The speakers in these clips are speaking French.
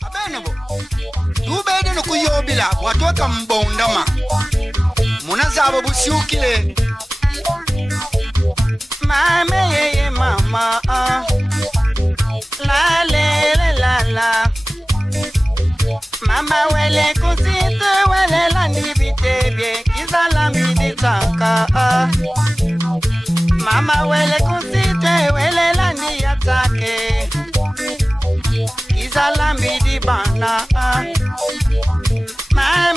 Abenabo. Tubede no kuyobila watoka mbondama. Munazabo busiukile. Mama ye mama. La le la la. Mama wele kusite wele la nibite bie kizala midi taka. Mama wele kusite wele la ni atake. Kizala midi bana. Mama.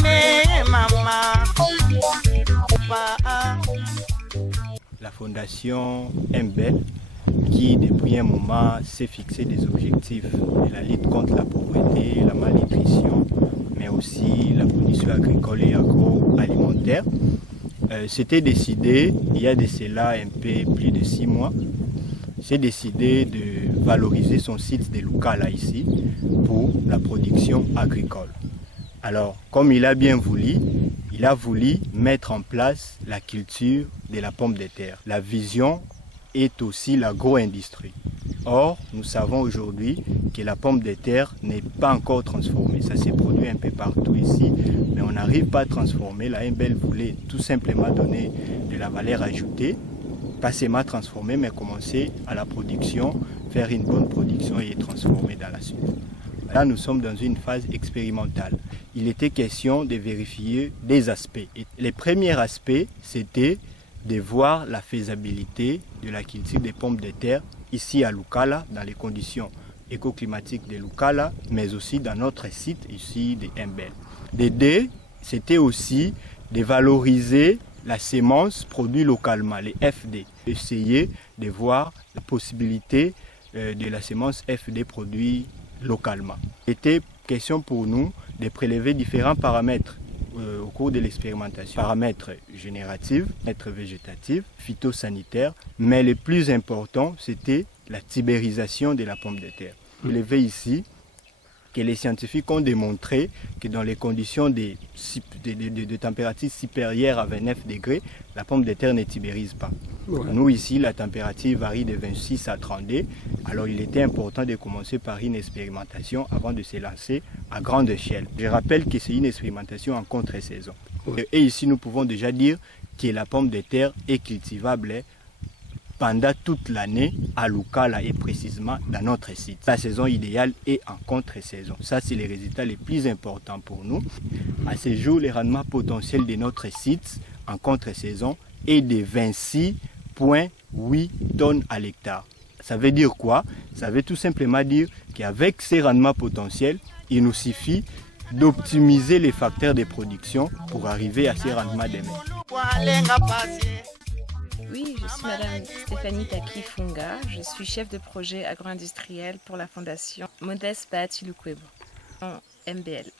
La fondation MBEL qui depuis un moment s'est fixé des objectifs de la lutte contre la pauvreté, la malnutrition, mais aussi la production agricole et agroalimentaire. C'était décidé, il y a de cela un peu plus de 6 mois, c'est décidé de valoriser son site de Lukala ici pour la production agricole. Alors, comme il a bien voulu, il a voulu mettre en place la culture de la pomme de terre. La vision est aussi l'agro-industrie. Or, nous savons aujourd'hui que la pomme de terre n'est pas encore transformée. Ça s'est produit un peu partout ici, mais on n'arrive pas à transformer. La MBEL voulait tout simplement donner de la valeur ajoutée, pas seulement transformer, mais commencer à la production, faire une bonne production et transformer dans la suite. Là, nous sommes dans une phase expérimentale. Il était question de vérifier des aspects. Et les premiers aspects, c'était de voir la faisabilité de la culture des pommes de terre ici à Lukala, dans les conditions écoclimatiques de Lukala, mais aussi dans notre site ici de MBEL. De deux, c'était aussi de valoriser la sémence produite localement, les FD. Essayer de voir la possibilité de la sémence FD produite localement. Il était question pour nous de prélever différents paramètres au cours de l'expérimentation. Paramètres génératifs, paramètres végétatifs, phytosanitaires, mais le plus important, c'était la tubérisation de la pomme de terre. Prélever ici que les scientifiques ont démontré que dans les conditions de température supérieure à 29 degrés, la pomme de terre ne tubérise pas. Ouais. Nous ici, la température varie de 26 à 32. Alors il était important de commencer par une expérimentation avant de se lancer à grande échelle. Je rappelle que c'est une expérimentation en contre-saison. Ouais. Et ici, nous pouvons déjà dire que la pomme de terre est cultivable pendant toute l'année à Lukala et précisément dans notre site. La saison idéale est en contre-saison. Ça, c'est les résultats les plus importants pour nous. À ce jour, le rendement potentiel de notre site en contre-saison est de 26,8 tonnes à l'hectare. Ça veut dire quoi? Ça veut tout simplement dire qu'avec ces rendements potentiels, il nous suffit d'optimiser les facteurs de production pour arriver à ces rendements demain. Oui, je suis Madame Stéphanie Taki-Funga. Je suis chef de projet agro-industriel pour la fondation Modeste Bahati Lukwebo, MBEL.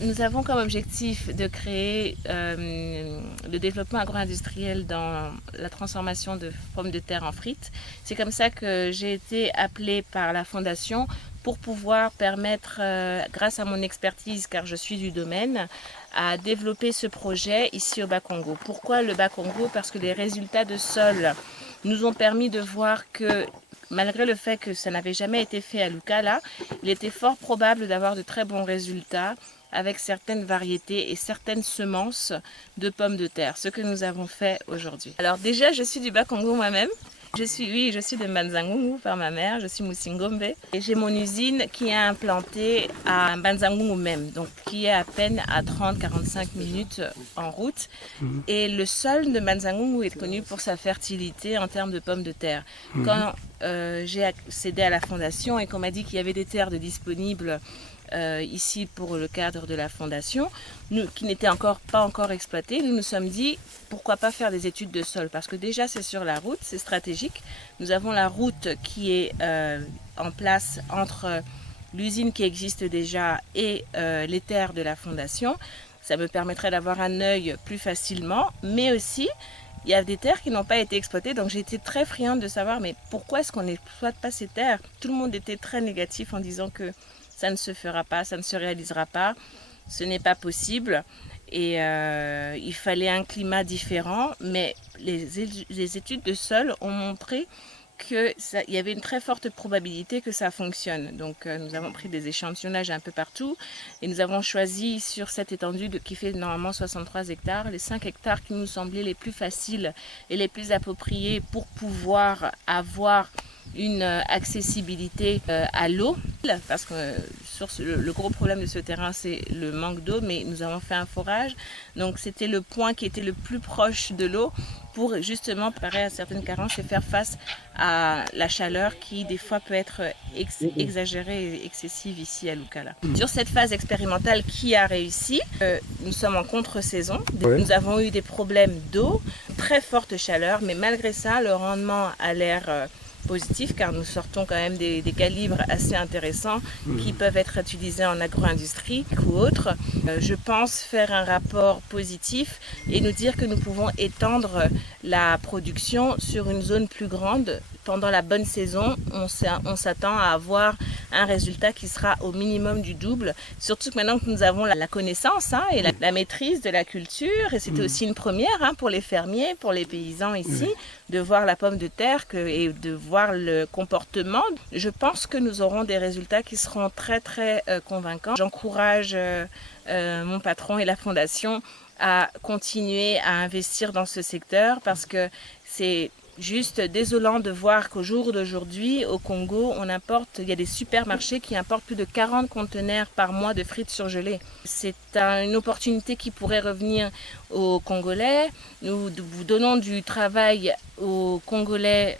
Nous avons comme objectif de créer le développement agro-industriel dans la transformation de pommes de terre en frites. C'est comme ça que j'ai été appelée par la fondation pour pouvoir permettre, grâce à mon expertise, car je suis du domaine, à développer ce projet ici au Bas-Congo. Pourquoi le Bas-Congo? Parce que les résultats de sol nous ont permis de voir que, malgré le fait que ça n'avait jamais été fait à Lukala, il était fort probable d'avoir de très bons résultats avec certaines variétés et certaines semences de pommes de terre, ce que nous avons fait aujourd'hui. Alors déjà, je suis du Bas-Congo moi-même. Je suis de Mbanzangungu par ma mère, je suis Musingombe. Et j'ai mon usine qui est implantée à Mbanzangungu même, donc qui est à peine à 30-45 minutes en route. Et le sol de Mbanzangungu est connu pour sa fertilité en termes de pommes de terre. Quand j'ai accédé à la fondation et qu'on m'a dit qu'il y avait des terres disponibles ici pour le cadre de la fondation, qui n'étaient pas encore exploitées, nous nous sommes dit pourquoi pas faire des études de sol, parce que déjà c'est sur la route, c'est stratégique. Nous avons la route qui est en place entre l'usine qui existe déjà et les terres de la fondation. Ça me permettrait d'avoir un œil plus facilement, mais aussi il y a des terres qui n'ont pas été exploitées, donc j'ai été très friande de savoir mais pourquoi est-ce qu'on n'exploite pas ces terres? Tout le monde était très négatif en disant que ça ne se fera pas, ça ne se réalisera pas, ce n'est pas possible. Et il fallait un climat différent, mais les études de sol ont montré qu'il y avait une très forte probabilité que ça fonctionne. Donc nous avons pris des échantillonnages un peu partout et nous avons choisi sur cette étendue qui fait normalement 63 hectares, les 5 hectares qui nous semblaient les plus faciles et les plus appropriés pour pouvoir avoir une accessibilité à l'eau, parce que le gros problème de ce terrain c'est le manque d'eau, mais nous avons fait un forage, donc c'était le point qui était le plus proche de l'eau pour justement parer à certaines carences et faire face à la chaleur qui des fois peut être exagérée et excessive ici à Lukala. Sur cette phase expérimentale qui a réussi, nous sommes en contre-saison, nous avons eu des problèmes d'eau, très forte chaleur, mais malgré ça le rendement a l'air positif car nous sortons quand même des calibres assez intéressants qui peuvent être utilisés en agro-industrie ou autre. Je pense faire un rapport positif et nous dire que nous pouvons étendre la production sur une zone plus grande. Pendant la bonne saison, on s'attend à avoir un résultat qui sera au minimum du double, surtout que maintenant que nous avons la connaissance et la maîtrise de la culture, et c'était aussi une première pour les fermiers, pour les paysans ici, de voir la pomme de terre et de voir le comportement. Je pense que nous aurons des résultats qui seront très très convaincants. J'encourage mon patron et la fondation à continuer à investir dans ce secteur parce que c'est juste désolant de voir qu'au jour d'aujourd'hui, au Congo, il y a des supermarchés qui importent plus de 40 conteneurs par mois de frites surgelées. C'est une opportunité qui pourrait revenir aux Congolais. Nous donnons du travail aux Congolais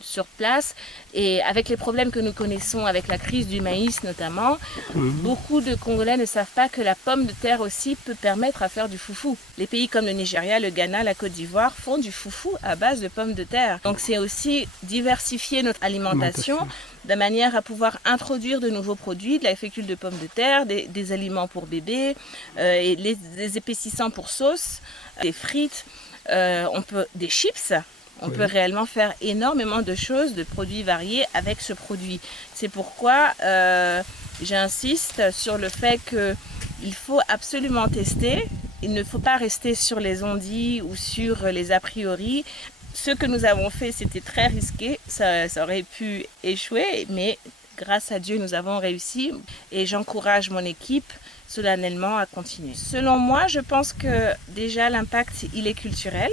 sur place et avec les problèmes que nous connaissons avec la crise du maïs notamment, beaucoup de Congolais ne savent pas que la pomme de terre aussi peut permettre à faire du foufou. Les pays comme le Nigeria, le Ghana, la Côte d'Ivoire font du foufou à base de pommes de terre. Donc c'est aussi diversifier notre alimentation de manière à pouvoir introduire de nouveaux produits, de la fécule de pommes de terre, des aliments pour bébés, et des épaississants pour sauce, des frites, des chips. On peut réellement faire énormément de choses, de produits variés avec ce produit. C'est pourquoi j'insiste sur le fait qu'il faut absolument tester. Il ne faut pas rester sur les on-dit ou sur les a priori. Ce que nous avons fait, c'était très risqué. Ça aurait pu échouer, mais grâce à Dieu, nous avons réussi. Et j'encourage mon équipe solennellement à continuer. Selon moi, je pense que déjà l'impact, il est culturel.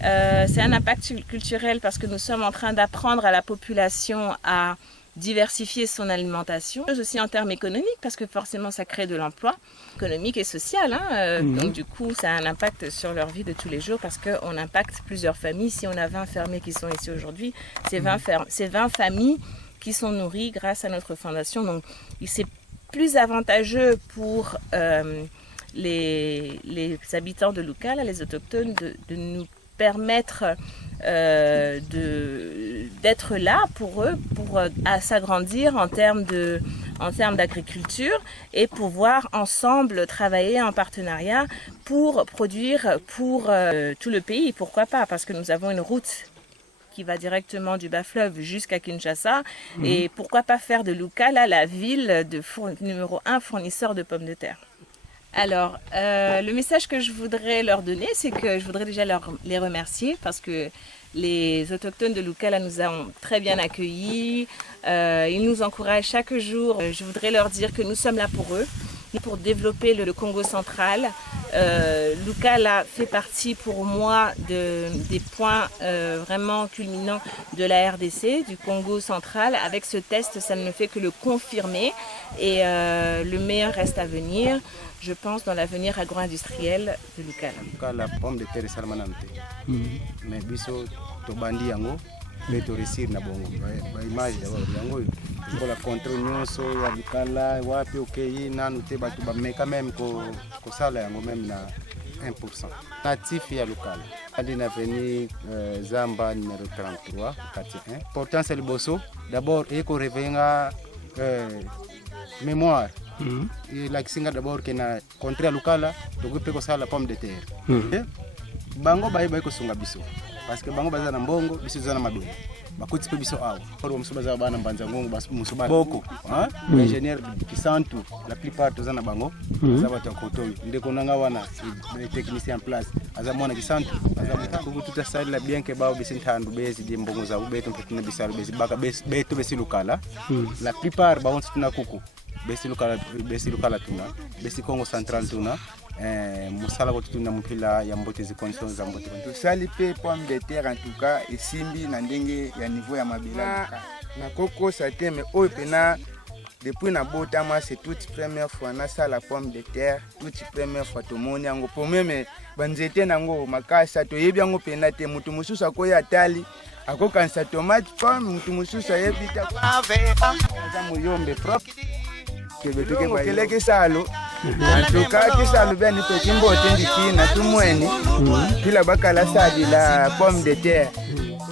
C'est un impact culturel parce que nous sommes en train d'apprendre à la population à diversifier son alimentation, aussi en termes économiques parce que forcément ça crée de l'emploi économique et social. Donc du coup ça a un impact sur leur vie de tous les jours parce qu'on impacte plusieurs familles. Si on a 20 fermiers qui sont ici aujourd'hui, c'est 20 familles qui sont nourries grâce à notre fondation. Donc c'est plus avantageux pour les habitants de Lukala, les autochtones, de nous permettre d'être là pour eux, pour s'agrandir en termes d'agriculture et pouvoir ensemble travailler en partenariat pour produire pour tout le pays. Pourquoi pas? Parce que nous avons une route qui va directement du bas-fleuve jusqu'à Kinshasa. Et pourquoi pas faire de Lukala la ville numéro 1 fournisseur de pommes de terre. Alors, le message que je voudrais leur donner, c'est que je voudrais déjà les remercier parce que les autochtones de Lukala nous ont très bien accueillis. Ils nous encouragent chaque jour. Je voudrais leur dire que nous sommes là pour eux, pour développer le Congo central. Lukala fait partie pour moi des points vraiment culminants de la RDC, du Congo central. Avec ce test, ça ne fait que le confirmer et le meilleur reste à venir. Je pense dans l'avenir agro-industriel de Lukala. La pomme de terre est salmanante. Mais biso to bandi yango mais to réussir na bongo. Ba image d'abord yango pour la contrôle nyonso ya Lukala wapi okay nanu te batu ba mais quand même ko sala yango même na 1%. Natif ya Lukala. Andi na veni Zamba numéro 33 quartier 1. Pourtant c'est le bosso. D'abord eko revenga mémoire. La kisinga d'abord que na contre Lukala to pe ko sala pomme de terre. Bango baye ko sunga biso parce que bango baza na mbongo biso za na madongo bakoti pe biso awa paro musuba za bana mbanza ngongo bas musuba boko ingénieur kisantu la plupart tozana bango za bato kotoyo ndeko nanga wana technicien en place aza mwana kisantu aza mutako tuta sala bien que ba bisi ntandu bezi de mbongo za ubeto mpetuna bisalo bezi baka beto besi lukala la plupart ba onsi tuna kuku besi lukala tuna besi Congo Central tuna musala ko tuna mpila ya mbote zi conditions za mbote tosali pe pomme de terre en tout cas esimbi na ndenge ya niveau ya mabila na koko sateme oyo pena depuis na botama c'est toute première fois na sala pomme de terre toute première fois to moni yango pour même banzete nango makasa to yebi yango pena te mutu mususa ko ya tali akokanisa tomate pomme mutu mususa yebi ta za muyombe propre kebeteke ba keleke salo tuka kisalo bya ni pe kimbo tendi kina tumweni pila bakala sadi la pomme de terre